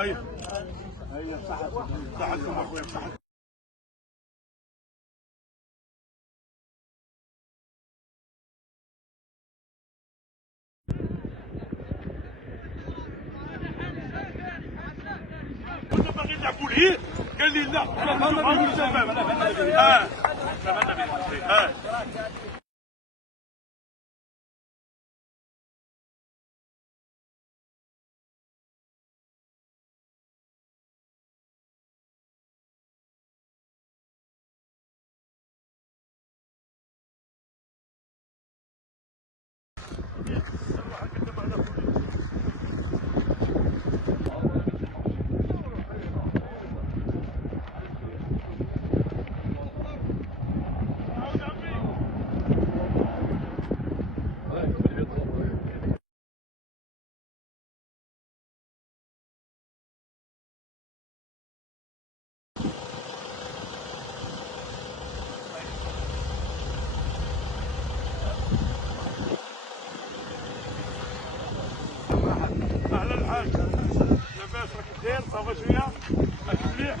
ايوه ايوه صحتكم اخويا صحتكم. كنا باغيين نلعبوا ليه قال لي لا نشوفوا الشباب. اهلا الحاج لاباس راك بخير صافا شويه راك مليح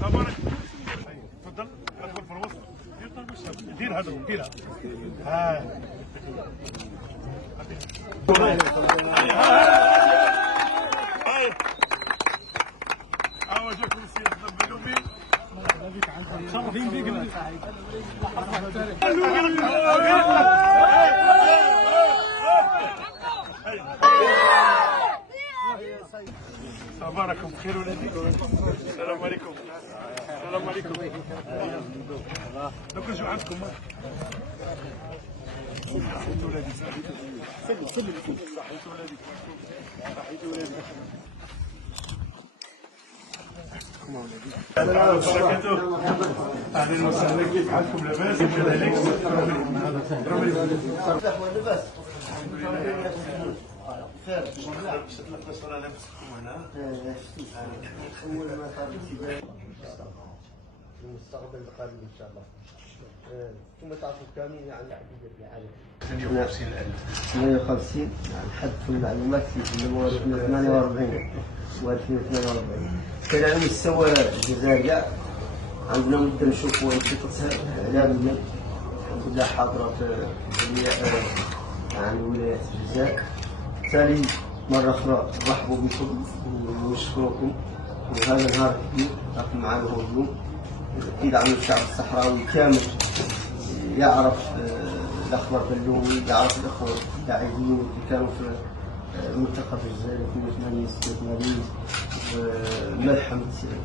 صافا تفضل ادخل في الوسط دير هذا ديرها ها جاكم السيد البلومي مشرفين بك صباحكم بخير ولادي. السلام عليكم. السلام عليكم. دوك نجيو عندكم صحيت ولادي سلم صحيت ولادي صحيت ولادي اهلا وسهلا كيف حالكم لاباس كذلك لاباس خير الصورة لابسكم هنا أول ما صار المستقبل القريب إن شاء الله. ثم تعرفوا كامل يعني العالم 58,000 يعني حد في المعلومات اللي هو 48 و 2042 كان على مستوى الجزائر كاع عندنا مدة نشوفوا أنشطة إعلامية الحمد لله حاضرة في جميع يعني ولايات الجزائر. بالتالي مرة أخرى نرحبوا بكم ونشكركم وهذا نهار كبير راكم معنا هو اليوم. أكيد عن الشعب الصحراوي كامل يعرف الأخبار بلومي، يعرف الأخوة اللاعبين اللي كانوا في منتخب الجزائر 82 86 ملحمة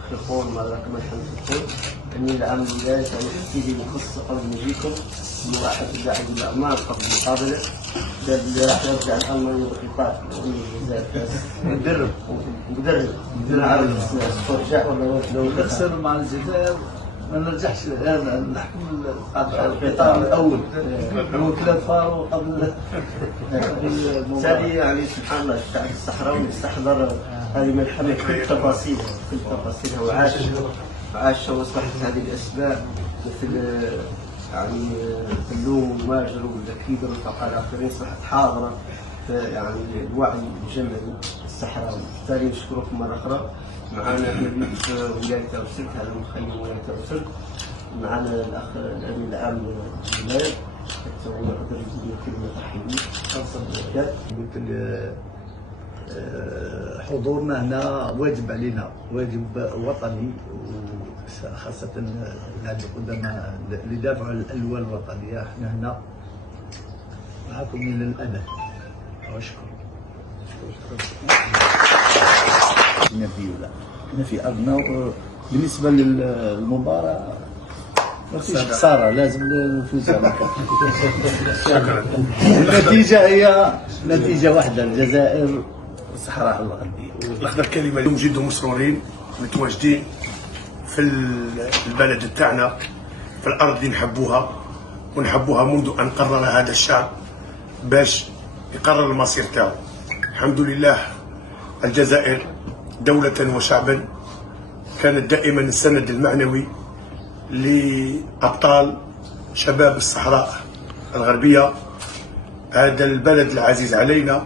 خرطوم مالك ملحمة خرطوم. يعني العام الجاي سنحكي لي مخصصة قبل نجيكم إنه راح تلاعب الأعمال قبل المقابلة. راح يرجع الألماني بقطاع الجزائر كاس مدرب عارف رجع ولا لو نخسر مع الجزائر ما نرجعش نحكم القطاع الاول هو 3 فارو قبل. بالتالي يعني سبحان الله الشعب الصحراوي استحضر هذه الملحمه كل تفاصيلها وعاش واصبحت هذه الاسماء مثل يعني بلوم وماجر والكيدر وفقال الاخرين اصبحت حاضره في يعني الوعي الجمعي الصحراوي. بالتالي نشكركم مره اخرى. معنا احنا في ولايه اوسلت، هذا مخيم ولايه اوسلت. معنا الاخ الامين العام للولايه حتى هو يقدر يجيب كلمه ترحيبيه خاصه بالزكاه. قلت حضورنا هنا واجب علينا، واجب وطني، وخاصة هذه القدماء اللي دافعوا عن الألوان الوطنية. احنا هنا معكم إلى الأبد. وأشكر. كنا في أرضنا. بالنسبة للمباراة ما فيش خسارة، لازم نفوز. النتيجة هي نتيجة واحدة، الجزائر والصحراء الغربية. نقدر كلمة اليوم جد مسرورين متواجدين في البلد تاعنا، في الأرض اللي نحبوها ونحبوها منذ أن قرر هذا الشعب باش يقرر المصير تاعو. الحمد لله الجزائر دولة وشعبا كانت دائما السند المعنوي لأبطال شباب الصحراء الغربية، هذا البلد العزيز علينا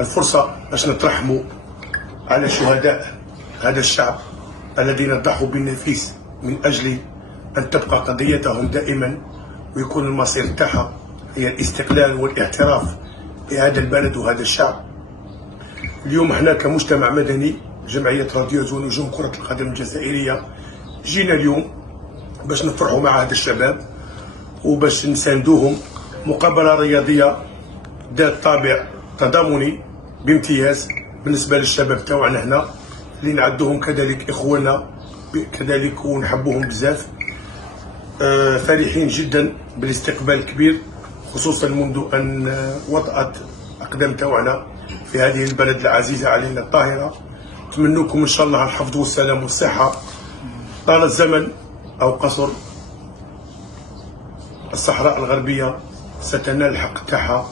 الفرصة باش نترحموا على شهداء هذا الشعب الذين ضحوا بالنفيس من أجل أن تبقى قضيتهم دائما ويكون المصير تاعها هي الاستقلال والاعتراف بهذا البلد وهذا الشعب. اليوم احنا كمجتمع مدني جمعية راديوز ونجوم كرة القدم الجزائرية جينا اليوم باش نفرحوا مع هذا الشباب وباش نساندوهم. مقابلة رياضية ذات طابع تضامني بامتياز بالنسبة للشباب تاعنا هنا اللي نعدوهم كذلك إخوانا كذلك ونحبوهم بزاف. فرحين جدا بالاستقبال الكبير خصوصا منذ أن وطأت أقدام تاعنا في هذه البلد العزيزة علينا الطاهرة. نتمنوكم إن شاء الله الحفظ والسلام والصحة طال الزمن أو قصر. الصحراء الغربية ستنال الحق تاعها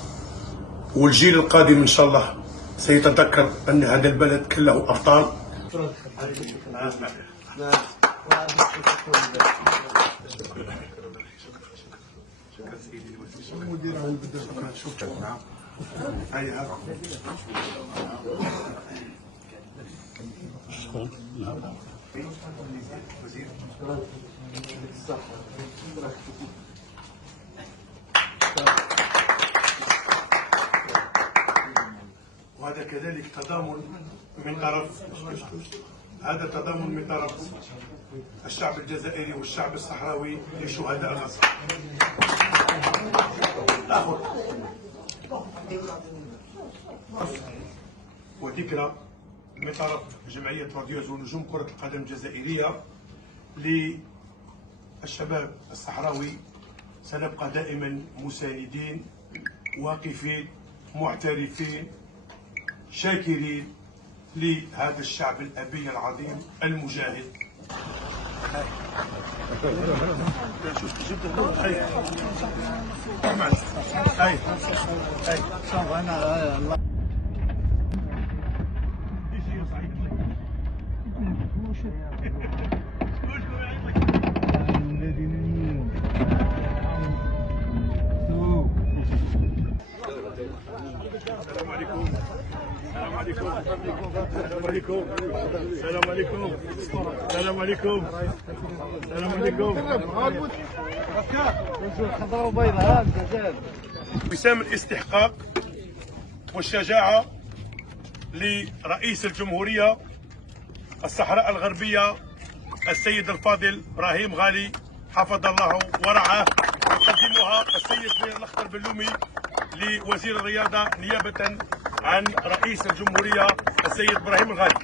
والجيل القادم إن شاء الله سيتذكر أن هذا البلد كان له أبطال. وهذا كذلك تضامن من طرف الشعب الجزائري والشعب الصحراوي لشهداء الغزة. وذكرى من طرف جمعية راديوز ونجوم كرة القدم الجزائرية للشباب الصحراوي. سنبقى دائما مساندين واقفين معترفين شاكرين لهذا الشعب الأبي العظيم المجاهد. السلام عليكم. السلام عليكم. السلام عليكم. السلام عليكم. السلام عليكم. السلام عليكم. خضراء وبيضاء وسام الاستحقاق والشجاعة لرئيس الجمهورية الصحراء الغربية السيد الفاضل إبراهيم غالي حفظ الله ورعاه. يقدمها السيد زين الأخضر بلومي لوزير الرياضة نيابة عن رئيس الجمهورية السيد إبراهيم الغالي.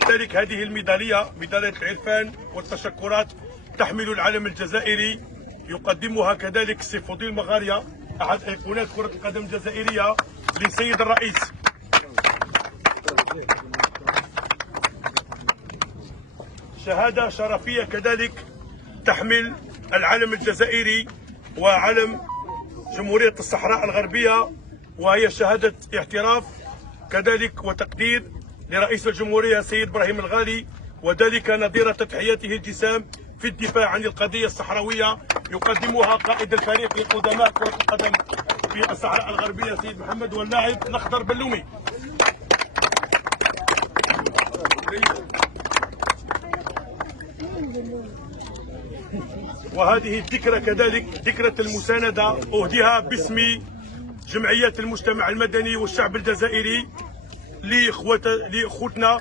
كذلك هذه الميدالية ميدالية العرفان والتشكرات تحمل العلم الجزائري يقدمها كذلك السي فضيل مغارية أحد أيقونات كرة القدم الجزائرية للسيد الرئيس. شهادة شرفية كذلك تحمل العلم الجزائري وعلم جمهورية الصحراء الغربية وهي شهادة اعتراف كذلك وتقدير لرئيس الجمهورية السيد إبراهيم الغالي وذلك نظيرة تضحياته الجسام في الدفاع عن القضية الصحراوية. يقدمها قائد الفريق لقدماء كرة القدم في الصحراء الغربية سيد محمد واللاعب الأخضر بلومي. وهذه الذكرى كذلك ذكرى المساندة أهديها باسم جمعيات المجتمع المدني والشعب الجزائري لإخوتنا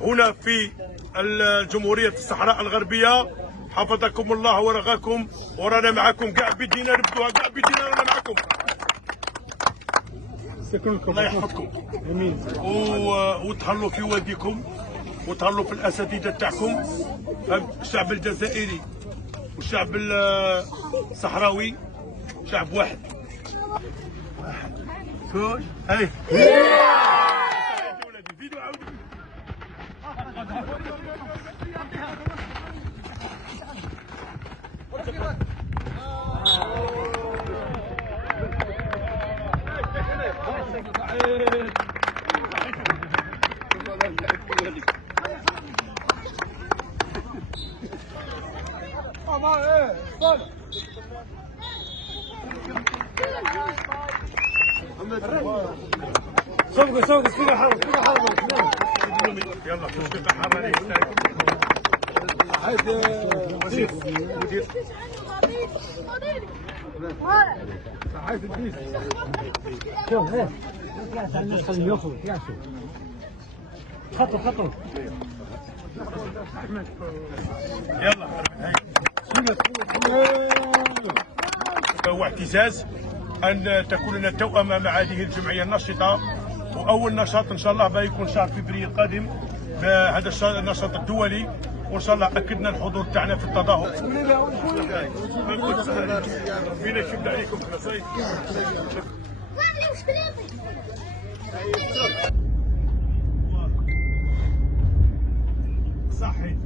هنا في الجمهورية الصحراء الغربية. حفظكم الله ورغاكم ورانا معكم كاع بدينا نبدوها كاع بدينا رانا معكم. الله يحفظكم وتهلوا في واديكم وتهلوا في الأساتذة تاعكم. الشعب الجزائري والشعب الصحراوي شعب واحد. هاي محمد سوق سيدي حرب يلا تشوف حراني مدير شوف ايه يا الناس خليه يخرج يا شوف خطوا يلا هو اعتزاز ان تكون لنا توأمة مع هذه الجمعيه النشطه، واول نشاط ان شاء الله بيكون شهر فبراير القادم بهذا النشاط الدولي، وان شاء الله اكدنا الحضور تاعنا في التظاهر. فينا شفنا عليكم في الصيف. صحيح.